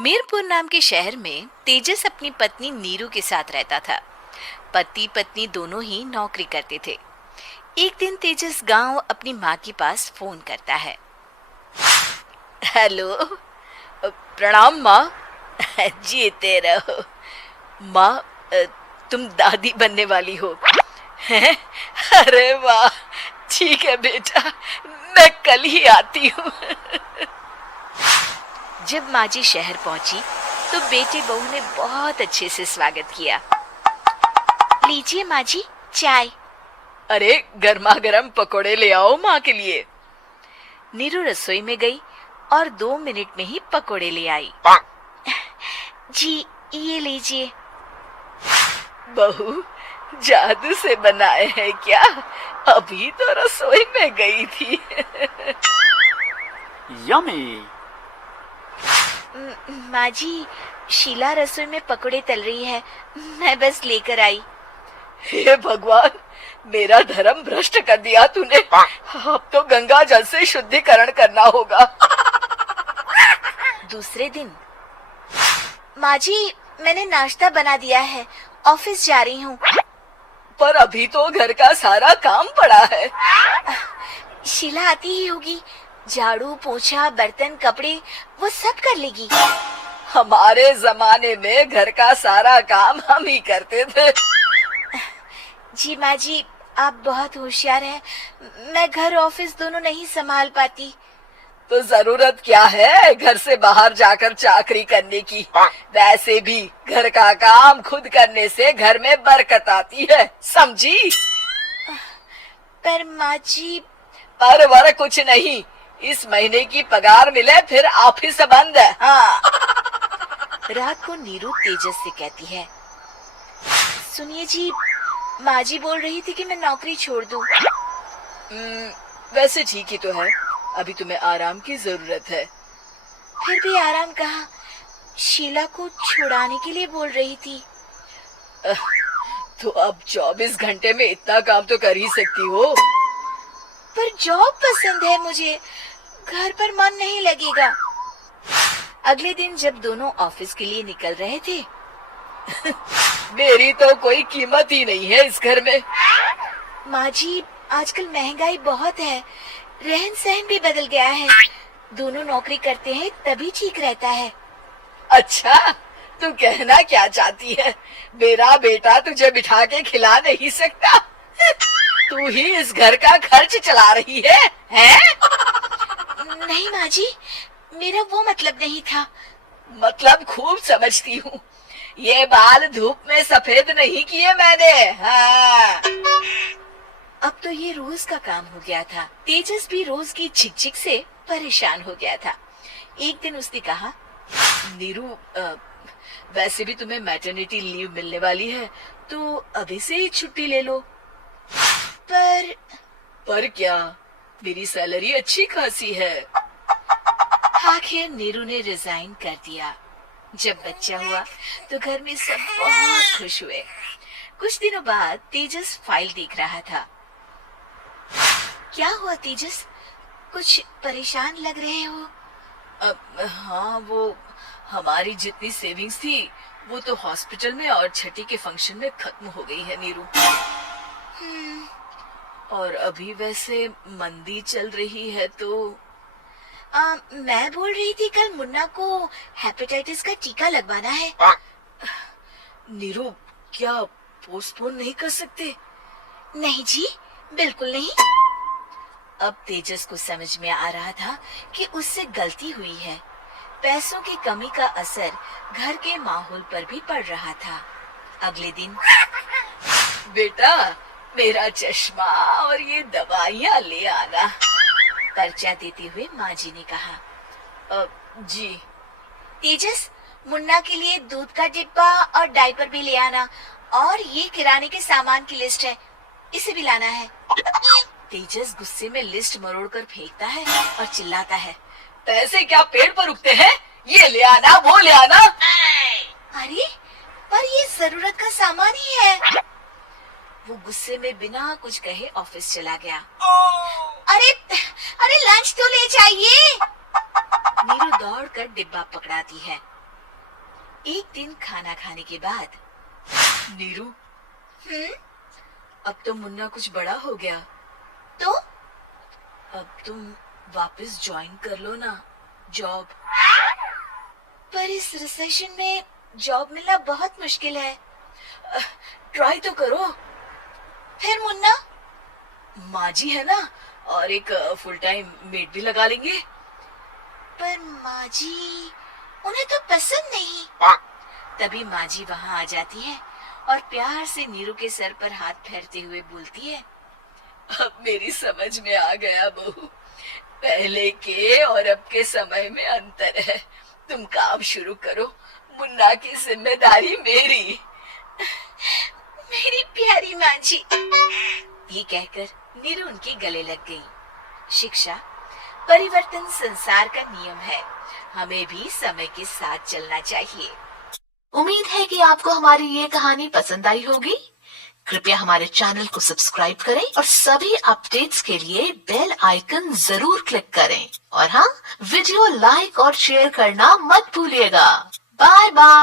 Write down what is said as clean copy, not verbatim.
मीरपुर नाम के शहर में तेजस अपनी पत्नी नीरू के साथ रहता था। पति पत्नी दोनों ही नौकरी करते थे। एक दिन तेजस गांव अपनी माँ के पास फोन करता है। हेलो, प्रणाम माँ। जीते रहो माँ। तुम दादी बनने वाली हो हैं? अरे वाह, ठीक है बेटा, मैं कल ही आती हूँ। जब माँ जी शहर पहुंची तो बेटे बहू ने बहुत अच्छे से स्वागत किया। लीजिए माँ जी, चाय। अरे गर्मा गर्म पकोड़े ले आओ माँ के लिए। नीरू रसोई में गई और 2 मिनट में ही पकोड़े ले आई। जी ये लीजिए। बहू जादू से बनाए हैं क्या? अभी तो रसोई में गई थी। यम्मी। माँ जी, शीला रसोई में पकोड़े तल रही है, मैं बस लेकर आई। हे भगवान, मेरा धर्म भ्रष्ट कर दिया तूने। अब तो गंगा जल से शुद्धिकरण करना होगा। दूसरे दिन, माँ जी मैंने नाश्ता बना दिया है, ऑफिस जा रही हूँ। पर अभी तो घर का सारा काम पड़ा है। शीला आती ही होगी, झाड़ू पोछा बर्तन कपड़े वो सब कर लेगी। हमारे जमाने में घर का सारा काम हम ही करते थे। जी माँ जी, आप बहुत होशियार हैं, मैं घर ऑफिस दोनों नहीं संभाल पाती। तो जरूरत क्या है घर से बाहर जाकर चाकरी करने की? वैसे भी घर का काम खुद करने से घर में बरकत आती है, समझी? पर माँ जी। पर वर कुछ नहीं, इस महीने की पगार मिले फिर ऑफिस बंद है। हाँ। रात को नीरू तेजस से कहती है, सुनिए जी, माँ जी बोल रही थी कि मैं नौकरी छोड़ दूं। वैसे ठीक ही तो है, अभी तुम्हें आराम की जरूरत है। फिर भी आराम कहाँ, शीला को छुड़ाने के लिए बोल रही थी। तो अब 24 घंटे में इतना काम तो कर ही सकती हो। पर जॉब पसंद है मुझे, घर पर मन नहीं लगेगा। अगले दिन जब दोनों ऑफिस के लिए निकल रहे थे, मेरी तो कोई कीमत ही नहीं है इस घर में। माँ जी, आजकल महंगाई बहुत है, रहन सहन भी बदल गया है, दोनों नौकरी करते हैं तभी ठीक रहता है। अच्छा, तू कहना क्या चाहती है? मेरा बेटा तुझे बिठा के खिला नहीं सकता? तू ही इस घर का खर्च चला रही है, हैं? नहीं माँ जी, मेरा वो मतलब नहीं था। मतलब खूब समझती हूँ, ये बाल धूप में सफेद नहीं किए मैंने। हाँ। अब तो ये रोज का काम हो गया था। तेजस भी रोज की झिकझिक से परेशान हो गया था। एक दिन उसने कहा, नीरू, वैसे भी तुम्हें मैटरनिटी लीव मिलने वाली है, तो अभी से ही छुट्टी ले लो। पर क्या, मेरी सैलरी अच्छी खासी है। आखिर नीरू ने रिजाइन कर दिया। जब बच्चा हुआ तो घर में सब बहुत खुश हुए। कुछ दिनों बाद तेजस फाइल देख रहा था। क्या हुआ तेजस, कुछ परेशान लग रहे हो? हाँ, वो हमारी जितनी सेविंग्स थी वो तो हॉस्पिटल में और छठी के फंक्शन में खत्म हो गई है नीरू। और अभी वैसे मंदी चल रही है तो मैं बोल रही थी कल मुन्ना को हेपेटाइटिस का टीका लगवाना है। नीरू, क्या पोस्टपोन नहीं कर सकते? नहीं जी, बिल्कुल नहीं। अब तेजस को समझ में आ रहा था कि उससे गलती हुई है। पैसों की कमी का असर घर के माहौल पर भी पड़ रहा था। अगले दिन, बेटा मेरा चश्मा और ये दवाइयाँ ले आना, पर्चा देते हुए माँ जी ने कहा। जी। तेजस, मुन्ना के लिए दूध का डिब्बा और डायपर भी ले आना, और ये किराने के सामान की लिस्ट है, इसे भी लाना है। तेजस गुस्से में लिस्ट मरोड़कर फेंकता है और चिल्लाता है, पैसे क्या पेड़ पर उगते हैं? ये ले आना, वो ले आना। अरे, पर ये जरूरत का सामान ही है। वो गुस्से में बिना कुछ कहे ऑफिस चला गया। अरे अरे, लंच तो ले जाइए। नीरू दौड़कर डिब्बा पकड़ाती है। एक दिन खाना खाने के बाद, नीरू, अब तो मुन्ना कुछ बड़ा हो गया, तो अब तुम वापस ज्वाइन कर लो ना जॉब। पर इस रिसेशन में जॉब मिलना बहुत मुश्किल है। ट्राई तो करो। फिर मुन्ना, माँ जी है ना, और एक फुल टाइम मेड भी लगा लेंगे। पर माँ जी, उन्हें तो पसंद नहीं। तभी माँ जी वहाँ आ जाती है और प्यार से नीरू के सर पर हाथ फेरते हुए बोलती है, अब मेरी समझ में आ गया बहू, पहले के और अब के समय में अंतर है। तुम काम शुरू करो, मुन्ना की जिम्मेदारी मेरी। मेरी प्यारी माँ जी, ये कहकर नीरू उनके गले लग गई। शिक्षा, परिवर्तन संसार का नियम है, हमें भी समय के साथ चलना चाहिए। उम्मीद है कि आपको हमारी ये कहानी पसंद आई होगी। कृपया हमारे चैनल को सब्सक्राइब करें और सभी अपडेट्स के लिए बेल आइकन जरूर क्लिक करें। और हाँ, वीडियो लाइक और शेयर करना मत भूलिएगा। Bye bye.